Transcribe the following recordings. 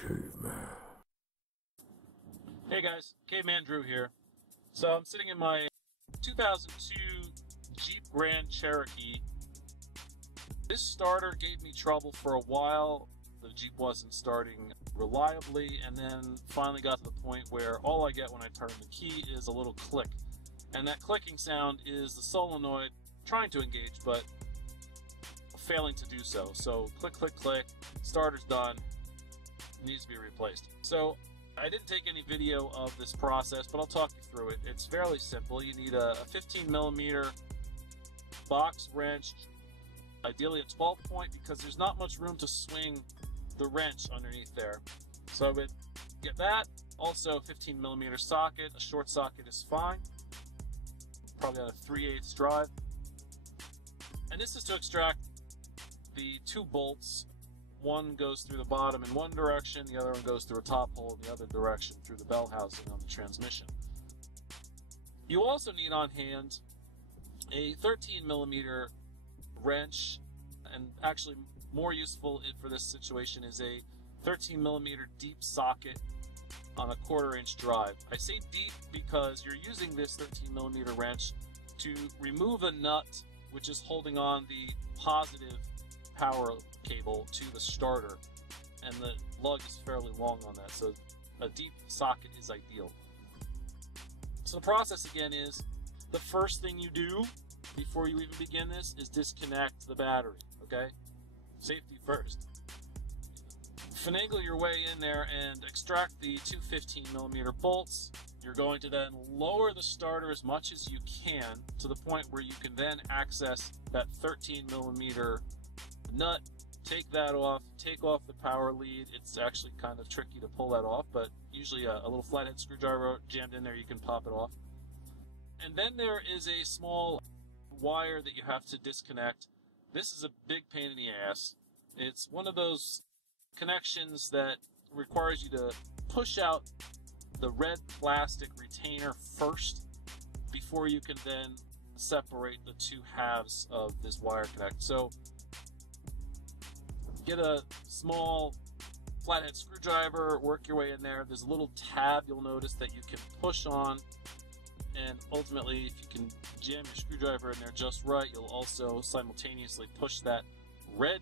Caveman. Hey guys, Caveman Drew here. So I'm sitting in my 2002 Jeep Grand Cherokee. This starter gave me trouble for a while. The Jeep wasn't starting reliably, and then finally got to the point where all I get when I turn the key is a little click. And that clicking sound is the solenoid trying to engage, but failing to do so. So click, click, click, starter's done, needs to be replaced. So I didn't take any video of this process, but I'll talk you through it. It's fairly simple. You need a 15 millimeter box wrench, ideally a 12 point, because there's not much room to swing the wrench underneath there. So I would get that. Also a 15 millimeter socket. A short socket is fine. Probably on a 3/8 drive. And this is to extract the two bolts. One goes through the bottom in one direction, the other one goes through a top hole in the other direction through the bell housing on the transmission. You also need on hand a 13 millimeter wrench, and actually more useful for this situation is a 13 millimeter deep socket on a 1/4 inch drive. I say deep because you're using this 13 millimeter wrench to remove a nut which is holding on the positive power cable to the starter, and the lug is fairly long on that, so a deep socket is ideal. So the process again is, the first thing you do before you even begin this is disconnect the battery, okay? Safety first. Finagle your way in there and extract the two 15 millimeter bolts. You're going to then lower the starter as much as you can to the point where you can then access that 13 millimeter nut. Take that off, take off the power lead. It's actually kind of tricky to pull that off, but usually a little flathead screwdriver jammed in there, you can pop it off. And then there is a small wire that you have to disconnect. This is a big pain in the ass. It's one of those connections that requires you to push out the red plastic retainer first before you can then separate the two halves of this wire connect. So get a small flathead screwdriver, work your way in there. There's a little tab you'll notice that you can push on, and ultimately if you can jam your screwdriver in there just right, you'll also simultaneously push that red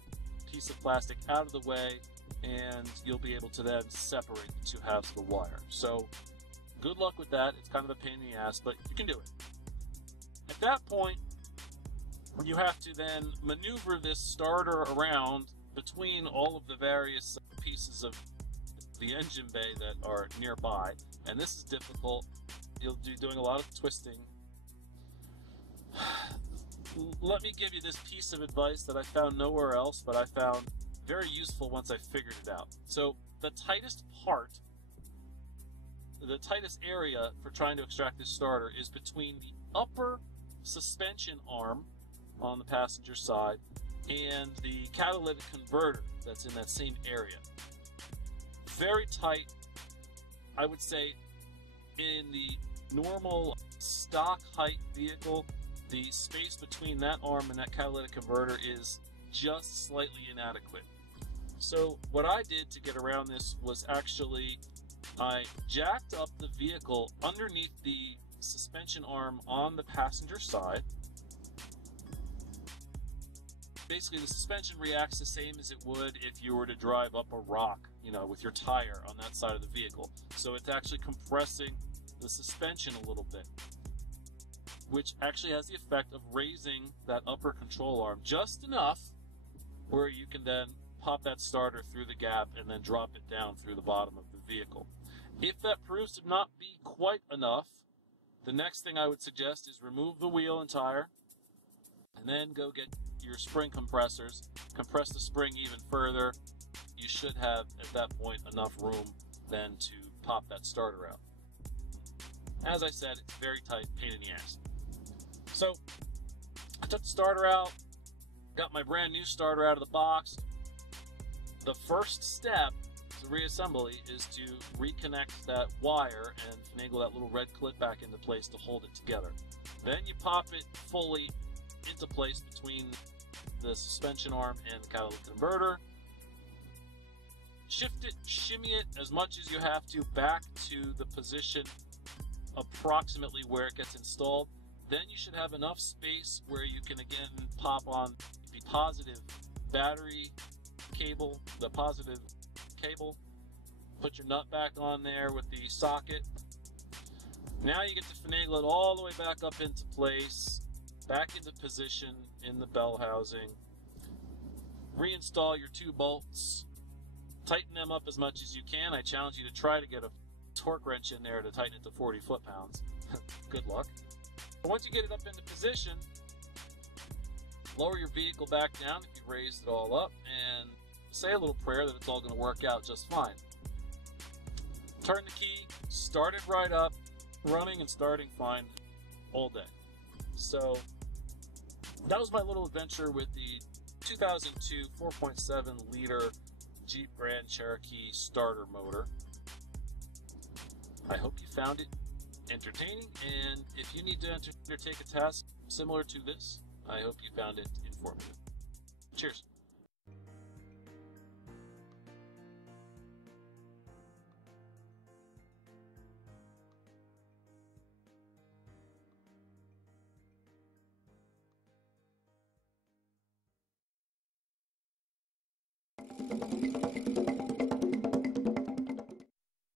piece of plastic out of the way, and you'll be able to then separate the two halves of the wire. So good luck with that. It's kind of a pain in the ass, but you can do it. At that point, you have to then maneuver this starter around between all of the various pieces of the engine bay that are nearby, and this is difficult. You'll be doing a lot of twisting. Let me give you this piece of advice that I found nowhere else, but I found very useful once I figured it out. So the tightest part, the tightest area for trying to extract this starter is between the upper suspension arm on the passenger side and the catalytic converter that's in that same area. Very tight. I would say in the normal stock height vehicle, the space between that arm and that catalytic converter is just slightly inadequate. So what I did to get around this was actually I jacked up the vehicle underneath the suspension arm on the passenger side. Basically, the suspension reacts the same as it would if you were to drive up a rock, you know, with your tire on that side of the vehicle. So it's actually compressing the suspension a little bit, which actually has the effect of raising that upper control arm just enough where you can then pop that starter through the gap and then drop it down through the bottom of the vehicle. If that proves to not be quite enough, the next thing I would suggest is remove the wheel and tire, and then go get your spring compressors, compress the spring even further. You should have, at that point, enough room then to pop that starter out. As I said, it's very tight, pain in the ass. So I took the starter out, got my brand new starter out of the box. The first step to reassembly is to reconnect that wire and finagle that little red clip back into place to hold it together. Then you pop it fully into place between the suspension arm and the catalytic converter. shift it, shimmy it as much as you have to back to the position approximately where it gets installed. Then you should have enough space where you can again pop on the positive battery cable, the positive cable, put your nut back on there with the socket. Now you get to finagle it all the way back up into place, back into position in the bell housing. Reinstall your 2 bolts, tighten them up as much as you can. I challenge you to try to get a torque wrench in there to tighten it to 40 foot-pounds. Good luck. But once you get it up into position, lower your vehicle back down if you've raised it all up, and say a little prayer that it's all going to work out just fine. Turn the key, start it right up, running and starting fine all day. So that was my little adventure with the 2002 4.7 liter Jeep Grand Cherokee starter motor. I hope you found it entertaining, and if you need to undertake a task similar to this, I hope you found it informative. Cheers.